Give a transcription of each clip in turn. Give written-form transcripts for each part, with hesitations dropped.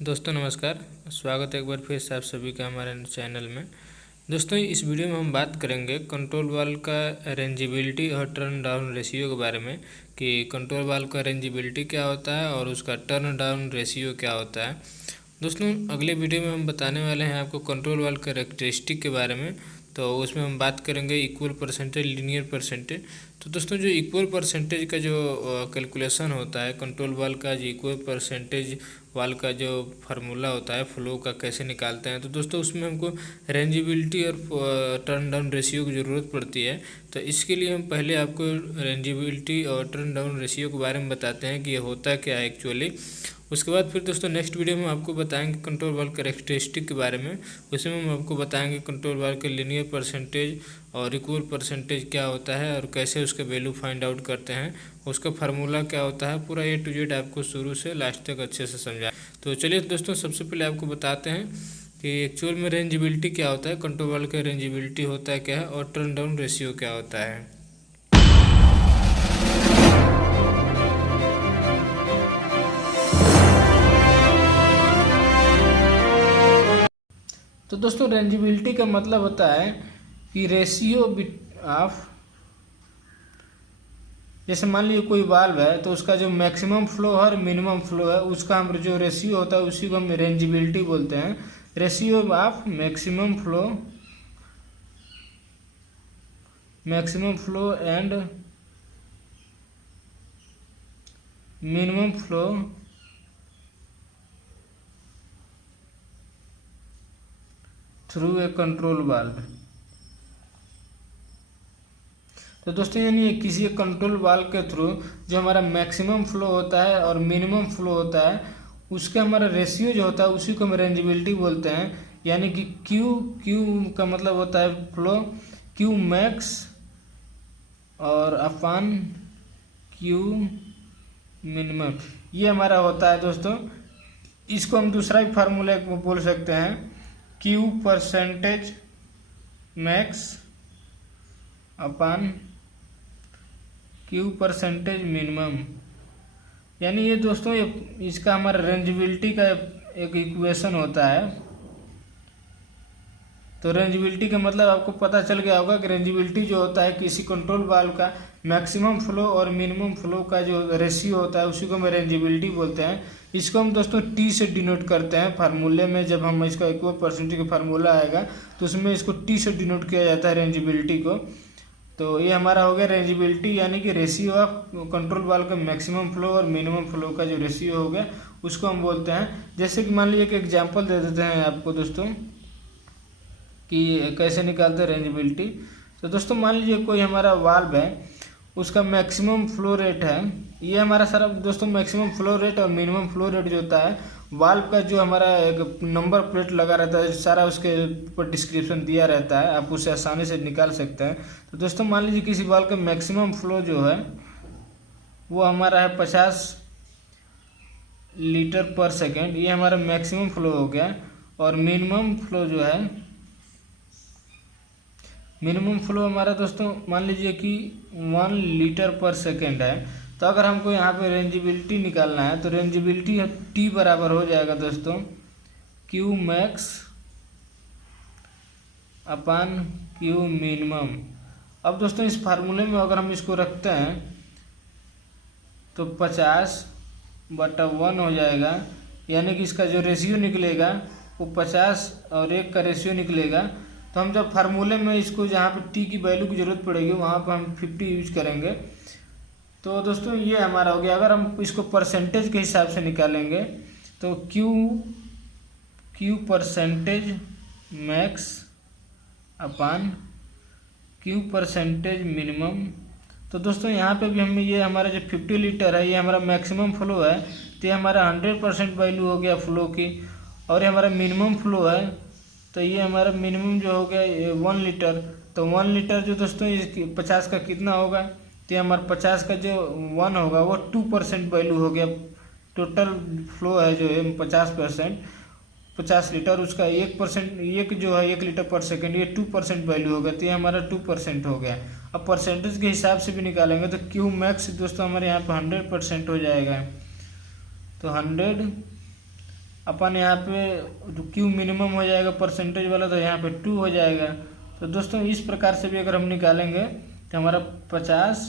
दोस्तों नमस्कार। स्वागत है एक बार फिर से आप सभी का हमारे चैनल में। दोस्तों इस वीडियो में हम बात करेंगे कंट्रोल वाल्व का रेंजिबिलिटी और टर्न डाउन रेशियो के बारे में कि कंट्रोल वाल्व का रेंजिबिलिटी क्या होता है और उसका टर्न डाउन रेशियो क्या होता है। दोस्तों अगले वीडियो में हम बताने वाले हैं आपको कंट्रोल वाल्व का कैरेक्टरिस्टिक के बारे में। तो उसमें हम बात करेंगे इक्वल परसेंटेज, लीनियर परसेंटेज। तो दोस्तों जो इक्वल परसेंटेज का जो कैलकुलेशन होता है, कंट्रोल वाल्व का जो इक्वल परसेंटेज वाल्व का जो फार्मूला होता है फ्लो का कैसे निकालते हैं, तो दोस्तों उसमें हमको रेंजिबिलिटी और टर्न डाउन रेशियो की ज़रूरत पड़ती है। तो इसके लिए हम पहले आपको रेंजिबिलिटी और टर्न डाउन रेशियो के बारे में बताते हैं कि ये होता क्या है एक्चुअली। उसके बाद फिर दोस्तों नेक्स्ट वीडियो में आपको बताएंगे कंट्रोल वाल्व कैरेक्टरिस्टिक के बारे में। उसमें हम आपको बताएंगे कंट्रोल वाल्व के लीनियर परसेंटेज और इक्वल परसेंटेज क्या होता है और कैसे उसका वैल्यू फाइंड आउट करते हैं, उसका फार्मूला क्या होता है, पूरा ए टू जेड आपको शुरू से लास्ट तक अच्छे से समझा। तो चलिए दोस्तों सबसे पहले आपको बताते हैं कि एक्चुअल में रेंजिबिलिटी क्या होता है, कंट्रोल वाल्व का रेंजिबिलिटी होता है क्या है और टर्न डाउन रेशियो क्या होता है। तो दोस्तों रेंजिबिलिटी का मतलब होता है कि रेशियो ऑफ, जैसे मान लीजिए कोई वाल्व है तो उसका जो मैक्सिमम फ्लो है और मिनिमम फ्लो है उसका हम जो रेशियो होता है उसी को हम रेंजिबिलिटी बोलते हैं। Ratio of maximum flow and minimum flow through a control valve. तो दोस्तों यानी किसी कंट्रोल वाल्व के थ्रू जो हमारा मैक्सिमम फ्लो होता है और मिनिमम फ्लो होता है उसका हमारा रेशियो जो होता है उसी को हम रेंजिबिलिटी बोलते हैं। यानी कि क्यू का मतलब होता है फ्लो, क्यू मैक्स और अपान क्यू मिनिमम, ये हमारा होता है दोस्तों। इसको हम दूसरा ही फार्मूला बोल सकते हैं, क्यू परसेंटेज मैक्स अपान क्यू परसेंटेज मिनिमम। यानी ये दोस्तों इसका हमारा रेंजिबिलिटी का एक इक्वेशन होता है। तो रेंजिबिलिटी का मतलब आपको पता चल गया होगा कि रेंजिबिलिटी जो होता है किसी कंट्रोल वाल्व का मैक्सिमम फ्लो और मिनिमम फ्लो का जो रेशियो होता है उसी को हम रेंजिबिलिटी बोलते हैं। इसको हम दोस्तों टी से डिनोट करते हैं फार्मूले में। जब हम इसका इक्वल परसेंटेज का फार्मूला आएगा तो उसमें इसको टी से डिनोट किया जाता है रेंजिबिलिटी को। तो ये हमारा हो गया रेंजिबिलिटी, यानी कि रेशियो ऑफ कंट्रोल वाल्व का मैक्सिमम फ्लो और मिनिमम फ्लो का जो रेशियो हो गया उसको हम बोलते हैं। जैसे कि मान लीजिए एक एग्जाम्पल दे देते हैं आपको दोस्तों कि कैसे निकालते हैं रेंजिबिलिटी। तो दोस्तों मान लीजिए कोई हमारा वाल्व है, उसका मैक्सिमम फ्लो रेट है, ये हमारा सारा दोस्तों मैक्सिमम फ्लो रेट और मिनिमम फ्लो रेट जो होता है वाल्व का जो हमारा एक नंबर प्लेट लगा रहता है, सारा उसके ऊपर डिस्क्रिप्शन दिया रहता है, आप उसे आसानी से निकाल सकते हैं। तो दोस्तों मान लीजिए किसी वाल्व का मैक्सिमम फ्लो जो है वो हमारा है 50 लीटर पर सेकेंड, ये हमारा मैक्सिमम फ्लो हो गया। और मिनिमम फ्लो जो है, मिनिमम फ्लो हमारा दोस्तों मान लीजिए कि 1 लीटर पर सेकेंड है। तो अगर हमको यहाँ पे रेंजिबिलिटी निकालना है तो रेंजिबिलिटी टी बराबर हो जाएगा दोस्तों क्यू मैक्स अपान क्यू मिनिमम। अब दोस्तों इस फार्मूले में अगर हम इसको रखते हैं तो 50/1 हो जाएगा, यानी कि इसका जो रेशियो निकलेगा वो 50 और 1 का रेशियो निकलेगा। तो हम जब फार्मूले में इसको जहाँ पे टी की वैल्यू की ज़रूरत पड़ेगी वहाँ पर हम 50 यूज करेंगे। तो दोस्तों ये हमारा हो गया। अगर हम इसको परसेंटेज के हिसाब से निकालेंगे तो क्यू परसेंटेज मैक्स अपान क्यू परसेंटेज मिनिमम। तो दोस्तों यहाँ पे भी हम ये हमारा जो 50 लीटर है ये हमारा मैक्सिमम फ्लो है, तो ये हमारा 100% वैल्यू हो गया फ्लो की। और ये हमारा मिनिमम फ्लो है, तो ये हमारा मिनिमम जो हो गया 1 लीटर। तो 1 लीटर जो दोस्तों ये 50 का कितना होगा, तो हमारा 50 का जो 1 होगा वो 2% वैल्यू हो गया। टोटल फ्लो है जो है 50%, 50 लीटर, उसका 1% एक जो है 1 लीटर पर सेकेंड, ये 2% वैल्यू होगा, तो ये हमारा 2% हो गया। अब परसेंटेज के हिसाब से भी निकालेंगे तो क्यू मैक्स दोस्तों हमारे यहाँ पर 100% हो जाएगा। तो 100 अपन यहाँ पे क्यू मिनिमम हो जाएगा परसेंटेज वाला, तो यहाँ पे 2 हो जाएगा। तो दोस्तों इस प्रकार से भी अगर हम निकालेंगे तो हमारा 50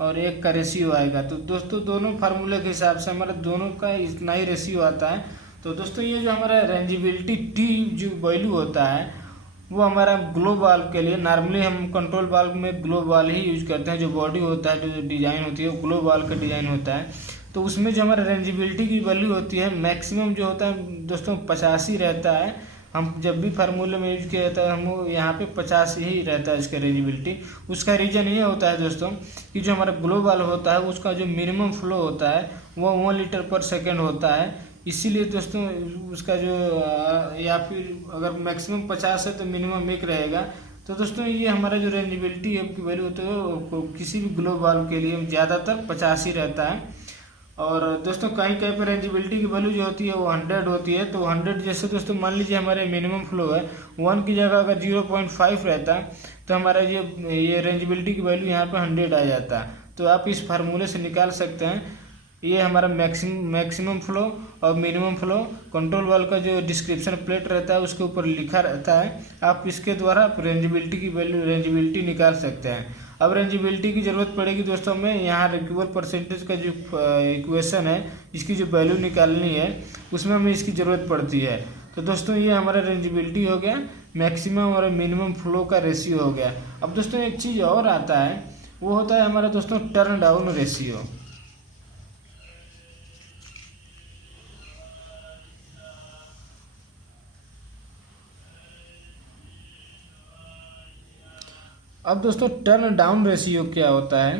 और 1 का रेशियो आएगा। तो दोस्तों दोनों फार्मूले के हिसाब से हमारा दोनों का इतना ही रेशियो आता है। तो दोस्तों ये जो हमारा रेंजिबिलिटी टी जो वैल्यू होता है वो हमारा ग्लो वाल्व के लिए, नॉर्मली हम कंट्रोल वाल्व में ग्लो वाल्व ही यूज करते हैं। जो बॉडी होता है, जो डिज़ाइन होती है वो ग्लो वाल्व का डिज़ाइन होता है। तो उसमें जो हमारा रेंजिबिलिटी की वैल्यू होती है मैक्सिमम जो होता है दोस्तों 50 ही रहता है। हम जब भी फार्मूले में यूज किया जाता है हम यहाँ पे 50 ही रहता है इसका रेंजिबिलिटी। उसका रीज़न ये होता है दोस्तों कि जो हमारा ग्लो वाल्व होता है उसका जो मिनिमम फ्लो होता है वो 1 लीटर पर सेकेंड होता है। इसीलिए दोस्तों उसका जो या फिर अगर मैक्सिमम 50 है तो मिनिमम 1 रहेगा। तो दोस्तों ये हमारा जो रेंजिबिलिटी है की वैल्यू होती है किसी भी ग्लो वाल्व के लिए ज़्यादातर 50 ही रहता है। और दोस्तों कहीं कहीं पर रेंजिबिलिटी की वैल्यू जो होती है वो 100 होती है। तो 100 जैसे दोस्तों मान लीजिए हमारे मिनिमम फ्लो है 1 की जगह अगर 0.5 रहता तो हमारा ये रेंजिबिलिटी की वैल्यू यहाँ पे 100 आ जाता। तो आप इस फार्मूले से निकाल सकते हैं। ये हमारा मैक्सिमम फ्लो और मिनिमम फ्लो कंट्रोल वाल्व का जो डिस्क्रिप्शन प्लेट रहता है उसके ऊपर लिखा रहता है। आप इसके द्वारा आप रेंजिबिलिटी की वैल्यू रेंजिबिलिटी निकाल सकते हैं। अब रेंजिबिलिटी की ज़रूरत पड़ेगी दोस्तों में यहाँ रिक्यूबल परसेंटेज का जो इक्वेशन है इसकी जो वैल्यू निकालनी है उसमें हमें इसकी ज़रूरत पड़ती है। तो दोस्तों ये हमारा रेंजिबिलिटी हो गया, मैक्सिमम और मिनिमम फ्लो का रेशियो हो गया। अब दोस्तों एक चीज़ और आता है वो होता है हमारा दोस्तों टर्न डाउन रेशियो। अब दोस्तों टर्न डाउन रेशियो क्या होता है?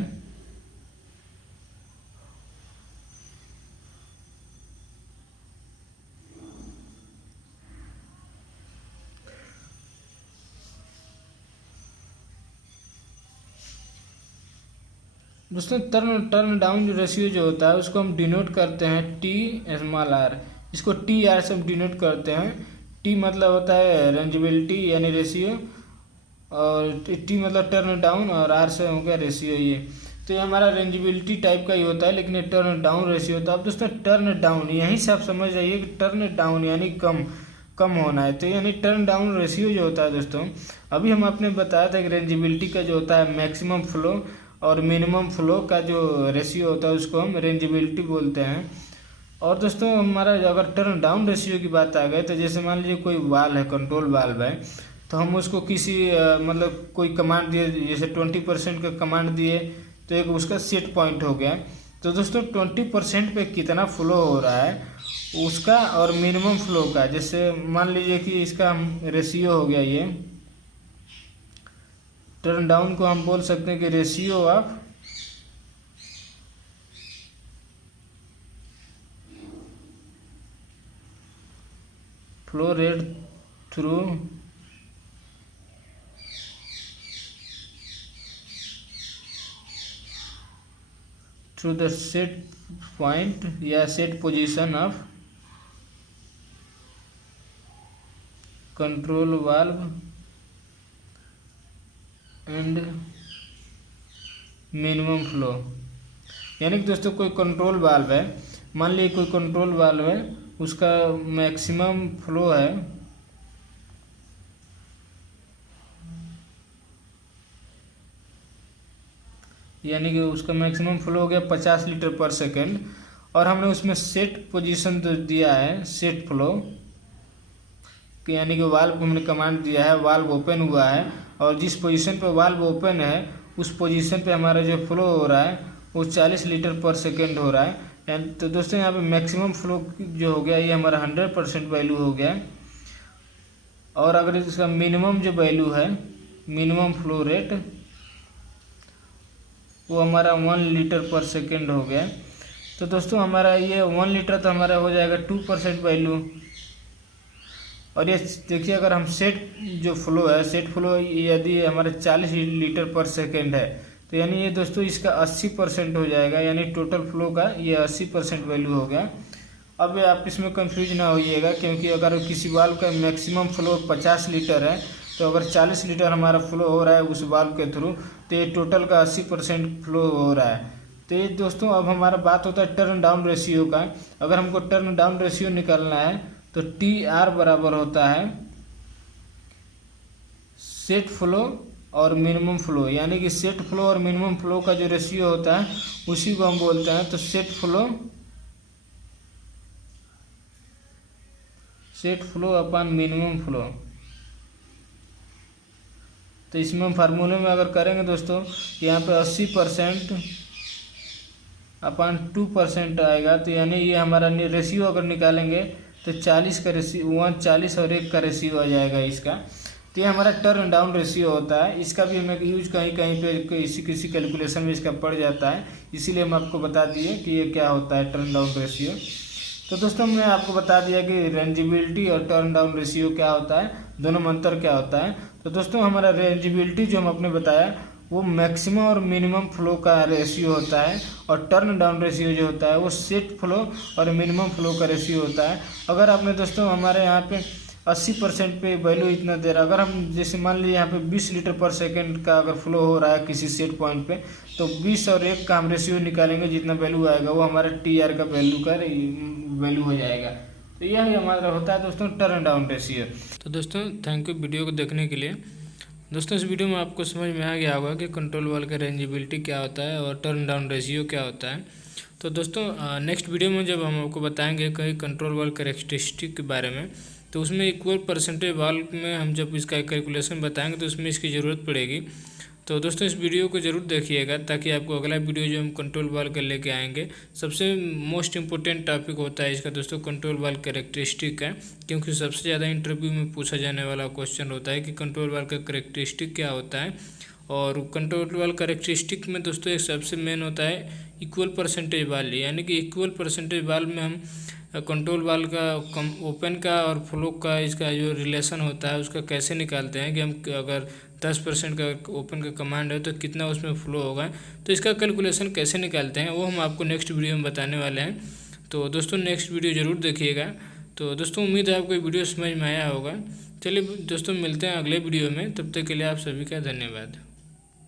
दोस्तों टर्न डाउन जो रेशियो जो होता है उसको हम डिनोट करते हैं T_r। इसको TR से हम डिनोट करते हैं। T मतलब होता है रेंजिबिलिटी यानी रेशियो, और T मतलब टर्न डाउन, और R से हो गया रेशियो। ये तो ये हमारा रेंजिबिलिटी टाइप का ही होता है, लेकिन ये टर्न डाउन रेशियो होता है। अब दोस्तों टर्न डाउन यहीं से आप समझ जाइए कि टर्न डाउन यानी कम होना है। तो यानी टर्न डाउन रेशियो जो होता है दोस्तों, अभी हम आपने बताया था कि रेंजिबिलिटी का जो होता है मैक्सिमम फ्लो और मिनिमम फ्लो का जो रेशियो होता है उसको हम रेंजिबिलिटी बोलते हैं। और दोस्तों हमारा अगर टर्न डाउन रेशियो की बात आ गई तो जैसे मान लीजिए कोई वाल्व है, कंट्रोल वाल्व है, तो हम उसको किसी मतलब कोई कमांड दिए, जैसे 20% का कमांड दिए तो एक उसका सेट पॉइंट हो गया। तो दोस्तों 20% पे कितना फ्लो हो रहा है उसका और मिनिमम फ्लो का, जैसे मान लीजिए कि इसका रेशियो हो गया, ये टर्न डाउन को हम बोल सकते हैं कि ratio of flow rate through the set point या set position of control valve and minimum flow. यानी कि दोस्तों कोई कंट्रोल वाल्व है, मान लीजिए कोई कंट्रोल वाल्व है, उसका मैक्सिमम फ्लो है यानी कि उसका मैक्सिमम फ्लो हो गया 50 लीटर पर सेकेंड, और हमने उसमें सेट पोजीशन तो दिया है सेट फ्लो, यानी कि वाल्व को हमने कमांड दिया है, वाल्व ओपन हुआ है और जिस पोजीशन पर वाल्व ओपन है उस पोजीशन पे हमारा जो फ्लो हो रहा है वो 40 लीटर पर सेकेंड हो रहा है। तो दोस्तों यहाँ पे मैक्सिमम फ्लो जो हो गया ये हमारा 100% वैल्यू हो गया। और अगर इसका मिनिमम जो वैल्यू है, मिनिमम फ्लो रेट, वो हमारा 1 लीटर पर सेकेंड हो गया। तो दोस्तों हमारा ये 1 लीटर तो हमारा हो जाएगा 2% वैल्यू। और ये देखिए अगर हम सेट जो फ्लो है, सेट फ्लो यदि हमारा 40 लीटर पर सेकेंड है तो यानी ये दोस्तों इसका 80% हो जाएगा, यानी टोटल फ्लो का ये 80% वैल्यू हो गया। अब आप इसमें कंफ्यूज ना होइएगा, क्योंकि अगर किसी वाल्व का मैक्सिमम फ्लो 50 लीटर है तो अगर 40 लीटर हमारा फ्लो हो रहा है उस वाल्व के थ्रू तो ये टोटल का 80% फ्लो हो रहा है। तो ये दोस्तों अब हमारा बात होता है टर्न डाउन रेशियो का। अगर हमको टर्न डाउन रेशियो निकालना है तो TR बराबर होता है सेट फ्लो और मिनिमम फ्लो, यानी कि सेट फ्लो और मिनिमम फ्लो का जो रेशियो होता है उसी को हम बोलते हैं तो सेट फ्लो अपन मिनिमम फ्लो। तो इसमें हम फार्मूले में अगर करेंगे दोस्तों, यहाँ पे 80% अपन 2% आएगा, तो यानी ये हमारा रेशियो अगर निकालेंगे तो 40 का रेशियो 140 और 1 का रेशियो आ जाएगा इसका। तो ये हमारा टर्न डाउन रेशियो होता है। इसका भी हमें यूज कहीं कहीं पे किसी कैलकुलेशन में इसका पड़ जाता है, इसीलिए हम आपको बता दिए कि ये क्या होता है टर्न डाउन रेशियो। तो दोस्तों मैं आपको बता दिया कि रेंजिबिलिटी और टर्न डाउन रेशियो क्या होता है, दोनों में अंतर क्या होता है। तो दोस्तों हमारा रेंजिबिलिटी जो हम आपने बताया वो मैक्सिमम और मिनिमम फ्लो का रेशियो होता है, और टर्न डाउन रेशियो जो होता है वो सेट फ्लो और मिनिमम फ्लो का रेशियो होता है। अगर आपने दोस्तों हमारे यहाँ पे 80% पे वैल्यू इतना दे रहा है, अगर हम जैसे मान लीजिए यहाँ पे 20 लीटर पर सेकंड का अगर फ्लो हो रहा है किसी सेट पॉइंट पे, तो 20 और 1 का हम रेशियो निकालेंगे, जितना वैल्यू आएगा वो हमारा TR का वैल्यू हो जाएगा। तो यही हमारा होता है दोस्तों टर्न डाउन रेशियो। तो दोस्तों थैंक यू वीडियो को देखने के लिए। दोस्तों इस वीडियो में आपको समझ में आ गया होगा कि कंट्रोल वाल्व का रेंजिबिलिटी क्या होता है और टर्न डाउन रेशियो क्या होता है। तो दोस्तों नेक्स्ट वीडियो में जब हम आपको बताएंगे कहीं कंट्रोल वाल्व कैरेक्टरिस्टिक के बारे में, तो उसमें इक्वल परसेंटेज वाल्व में हम जब इसका कैलकुलेशन बताएंगे तो उसमें इसकी ज़रूरत पड़ेगी। तो दोस्तों इस वीडियो को ज़रूर देखिएगा, ताकि आपको अगला वीडियो जो हम कंट्रोल वाल्व का लेके आएंगे, सबसे मोस्ट इम्पोर्टेंट टॉपिक होता है इसका दोस्तों कंट्रोल वाल्व कैरेक्टरिस्टिक का, क्योंकि सबसे ज़्यादा इंटरव्यू में पूछा जाने वाला क्वेश्चन होता है कि कंट्रोल वाल्व का कैरेक्टरिस्टिक क्या होता है। और कंट्रोल वाल्व कैरेक्टरिस्टिक में दोस्तों एक सबसे मेन होता है इक्वल परसेंटेज वाल्व, यानी कि इक्वल परसेंटेज वाल्व में हम कंट्रोल वाल्व का ओपन का और फ्लो का इसका जो रिलेशन होता है उसका कैसे निकालते हैं कि हम अगर 10% का ओपन का कमांड है तो कितना उसमें फ्लो होगा, तो इसका कैलकुलेशन कैसे निकालते हैं वो हम आपको नेक्स्ट वीडियो में बताने वाले हैं। तो दोस्तों नेक्स्ट वीडियो ज़रूर देखिएगा। तो दोस्तों उम्मीद है आपको वीडियो समझ में आया होगा। चलिए दोस्तों मिलते हैं अगले वीडियो में, तब तक के लिए आप सभी का धन्यवाद।